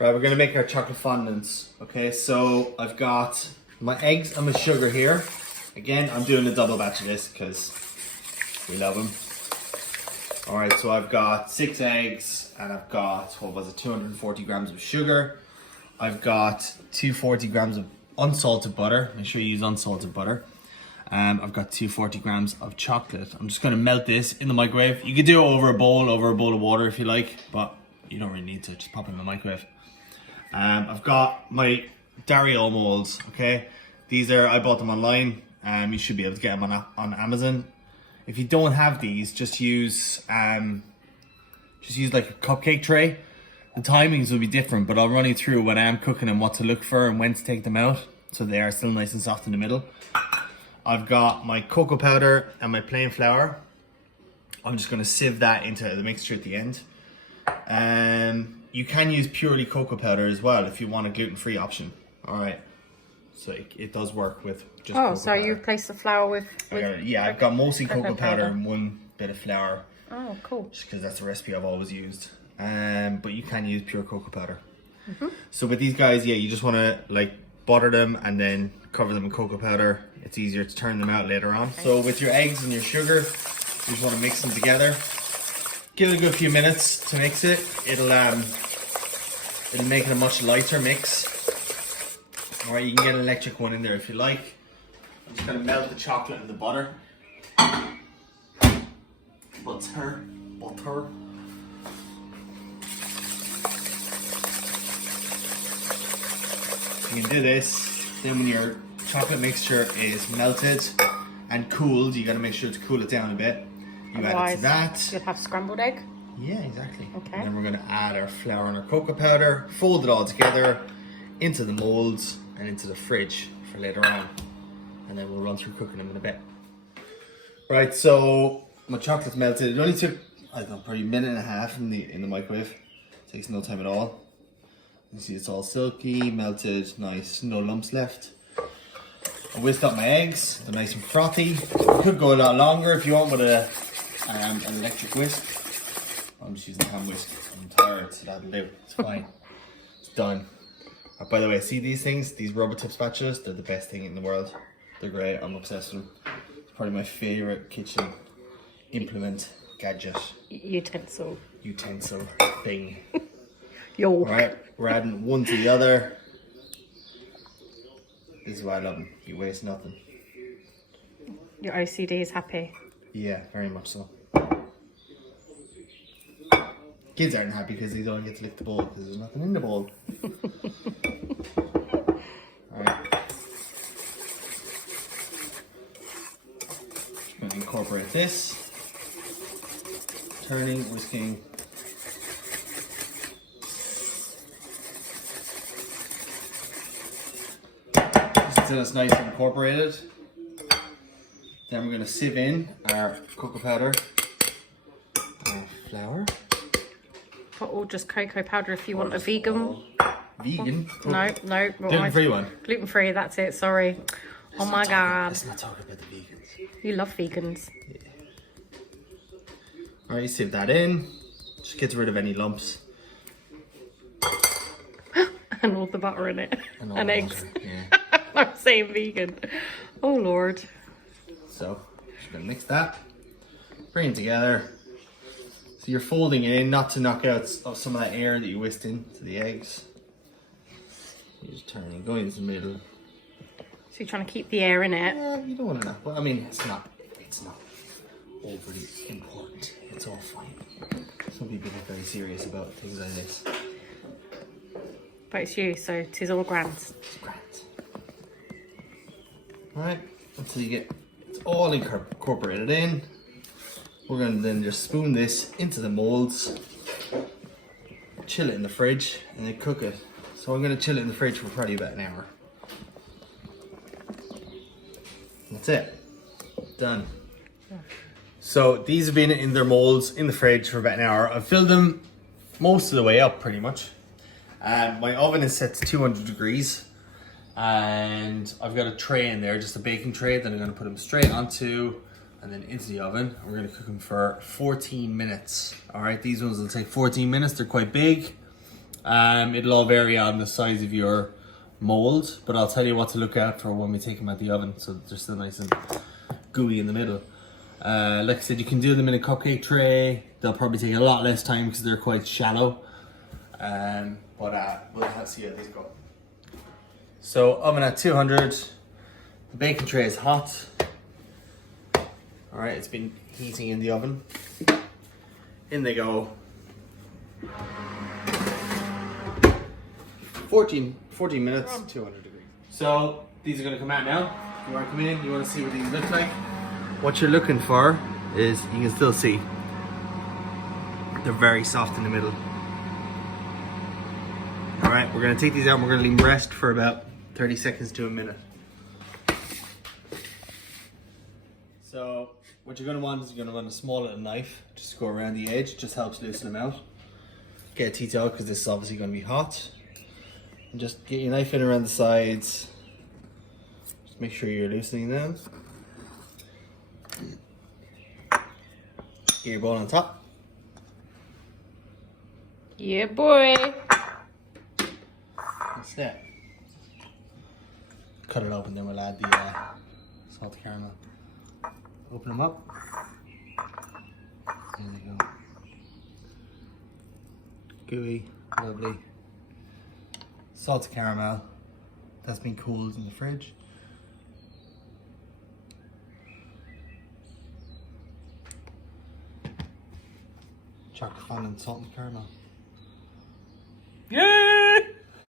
Right, we're gonna make our chocolate fondants. Okay, so I've got my eggs and my sugar here. Again, I'm doing a double batch of this because we love them. All right, so I've got 6 eggs and I've got, 240 grams of sugar. I've got 240 grams of unsalted butter. Make sure you use unsalted butter. I've got 240 grams of chocolate. I'm just gonna melt this in the microwave. You could do it over a bowl of water if you like, but you don't really need to, just pop it in the microwave. I've got my Dario molds, okay? These are, I bought them online. You should be able to get them on Amazon. If you don't have these, just use like a cupcake tray. The timings will be different, but I'll run you through when I am cooking and what to look for and when to take them out, so they are still nice and soft in the middle. I've got my cocoa powder and my plain flour. I'm just gonna sieve that into the mixture at the end. You can use purely cocoa powder as well if you want a gluten-free option. All right, so it does work with just cocoa so powder. you replace the flour with yeah, I've got mostly cocoa powder and 1 bit of flour. Oh, cool. Just because that's the recipe I've always used. But you can use pure cocoa powder. So with these guys, yeah, you just want to like butter them and then cover them in cocoa powder. It's easier to turn them out later on. Okay. So with your eggs and your sugar, you just want to mix them together. Give it a good few minutes to mix it. It'll make it a much lighter mix. All right, you can get an electric one in there if you like. I'm just gonna melt the chocolate in the butter. Butter. You can do this. Then when your chocolate mixture is melted and cooled, you gotta make sure to cool it down a bit. You add it to that. You'll have scrambled egg. Yeah, exactly. Okay. And then we're gonna add our flour and our cocoa powder, fold it all together into the molds and into the fridge for later on. And then we'll run through cooking them in a bit. Right, so my chocolate's melted. It only took, I don't know, probably a minute and a half in the microwave. Takes no time at all. You see it's all silky, melted, nice, no lumps left. I whisked up my eggs, they're nice and frothy. You could go a lot longer if you want with an electric whisk. I'm just using a hand whisk. I'm tired, so that'll do. It's fine. It's done. By the way, see these things? These rubber tip spatulas? They're the best thing in the world. They're great. I'm obsessed with them. It's probably my favorite kitchen implement, gadget, utensil thing. Yo. Alright, we're adding one to the other. This is why I love them. You waste nothing. Your OCD is happy. Yeah, very much so. Kids aren't happy because they don't get to lick the bowl because there's nothing in the bowl. Alright. Just going to incorporate this. Turning, whisking. Just until it's nice and incorporated. Then we're going to sieve in our cocoa powder, our flour. Or just cocoa powder if you want a vegan. Vegan? No. Gluten-free one. Gluten-free, that's it, sorry. Oh my god. Let's not talk about the vegans. You love vegans. Yeah. Alright, you sieve that in. Just gets rid of any lumps. And all the butter in it. And eggs. Butter, yeah. I'm saying vegan. Oh lord. So, just gonna mix that. Bring it together. So you're folding it in, not to knock out some of that air that you whisked into the eggs. You just turn it, go into the middle. So you're trying to keep the air in it? Yeah, you don't want to knock, but I mean, it's not overly important. It's all fine. Some people get very serious about things like this. But it's you, so 'tis all grand. It's grand. Alright, until you get it's all incorporated in. We're going to then just spoon this into the molds, chill it in the fridge, and then cook it. So I'm going to chill it in the fridge for probably about an hour. That's it. Done. So these have been in their molds in the fridge for about an hour. I've filled them most of the way up pretty much. My oven is set to 200 degrees. And I've got a tray in there, just a baking tray that I'm going to put them straight onto and then into the oven. We're going to cook them for 14 minutes. All right, these ones will take 14 minutes. They're quite big. It'll all vary on the size of your mold, but I'll tell you what to look out for when we take them out the oven, so they're still nice and gooey in the middle. Like I said, you can do them in a cupcake tray. They'll probably take a lot less time because they're quite shallow. But we'll see how these go. So oven at 200. The baking tray is hot. All right, it's been heating in the oven. In they go. 14 minutes, 200 degrees. So these are gonna come out now. You wanna come in, you wanna see what these look like. What you're looking for is, you can still see, they're very soft in the middle. All right, we're gonna take these out and we're gonna leave them rest for about 30 seconds to a minute. So what you're gonna want is you're gonna want a small little knife, just to go around the edge, just helps loosen them out. Get a teeth out because this is obviously gonna be hot. And just get your knife in around the sides. Just make sure you're loosening them. Get your bowl on top. Yeah, boy. That's that. Cut it open, then we'll add the salted caramel. Open them up. There they go. Gooey, lovely. Salted caramel. That's been cooled in the fridge. Chocolate fondant, salt and caramel. Yeah.